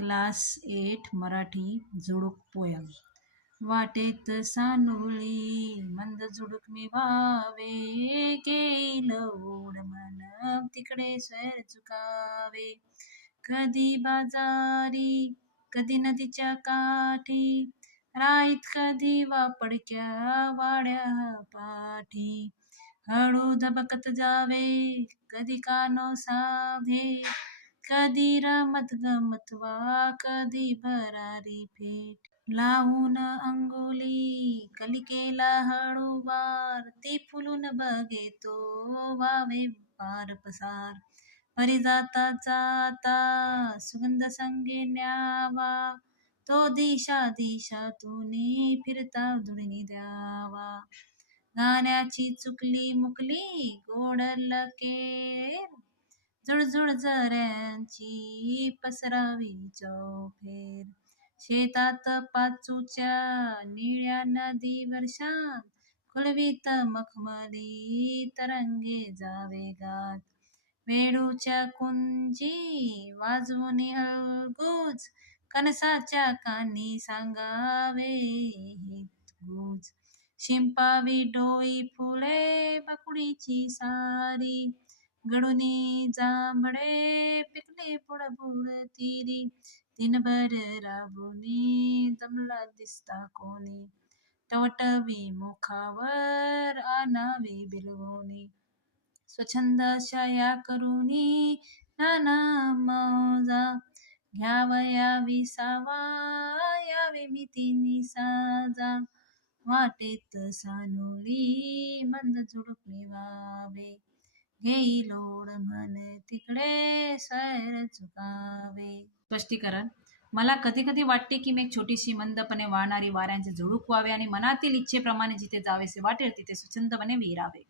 Class 8 Marathi झुडूक poem. वाटेत सानुळी मंद झुडूक मी व्हावे, घेईल ओढ मन तिकडे स्वैर चुकावे. कधी बाजारी कधी नदीच्या काठी, राईत कधी वापडक्या वाड्या पाठी. हळू धबकत जावे कधी कानो साधे, कधी रमत गमत वा कधी भरारी फेट. लावून अंगुली कलिकेला हळूवार, ती फुलून बघे तो वावे पार पसार. परी जाता जाता सुगंध संगे न्यावा, तो दिशा दिशातूनी फिरता धुळणी द्यावा. गाण्याची चुकली मुकली गोड लकेर, झुळझुळ झऱ्यांची पसरावी चौफेर. शेतात पाचूच्या निळ्या नदीवर शांत, खुळवीत मखमली तरंगे जावे गात. वेडूच्या कुंजी वाजवून अलगूज, कणसाच्या कानी सांगावे हित गुज. शिंपावी डोई फुले बकुळीची सारी, गडुनी जांभळे पिकले बुडबुड तिरी. दिनभर राबुनी दमला दिसता कोणी, टवटवी मुखावर आणावे बिलगोनी. स्वच्छंद शया करुनी नाना मौजा, घ्यावया विसावा यावे मितीनी साजा. वाटेत सानुळी मंद झुडूक मी व्हावे, घेईल ओढ मन तिकडे स्वैर चुकावे. स्पष्टीकरण. मला कधी कधी वाटते की मी एक छोटीशी मंदपणे वाहणारी वाऱ्यांचे झुडूक व्हावे आणि मनातील इच्छेप्रमाणे जिथे जावेसे वाटेल तिथे स्वच्छंदपणे विहरावे.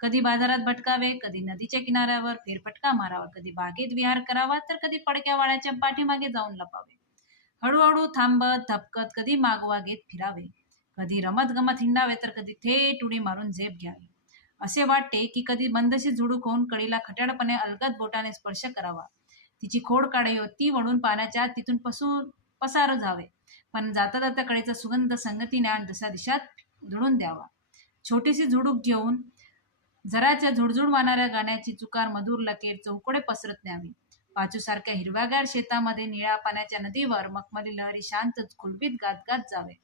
कधी बाजारात भटकावे, कधी नदीच्या किनाऱ्यावर फेरफटका मारावा, कधी बागेत विहार करावा, तर कधी पडक्या वाड्याच्या पाठीमागे जाऊन लपावे. हळूहळू थांबत धपकत कधी मागोवा घेत फिरावे, कधी रमत गमत हिंडावे, तर कधी थेट उडी मारून झेप घ्यावी. असे वाटते की कधी बंदशी झुडूक होऊन कडीला खट्याळपणे अलगद बोटाने स्पर्श करावा, तिची खोड काढावी, ती वळून पाण्याच्या तिथून पसार जावे. पण जाता जाता कडेचा सुगंध संगतीने आणि दशा दिशात झुडून द्यावा. छोटीशी झुडूक घेऊन जराच्या झुडझुड वाहणाऱ्या गाण्याची चुकार मधुर लकेर चौकडे पसरत न्यावी. पाचूसारख्या हिरव्यागार शेतामध्ये निळ्या पाण्याच्या नदीवर मखमली लहरी शांत खुलबीत गात गात जावे.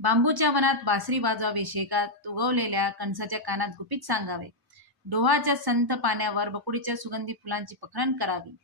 बांबूच्या वनात बासरी वाजवावी, शेतात उगवलेल्या कणसाच्या कानात गुपित सांगावे. डोहाच्या संथ पाण्यावर बकुळीच्या सुगंधी फुलांची पखरण करावी.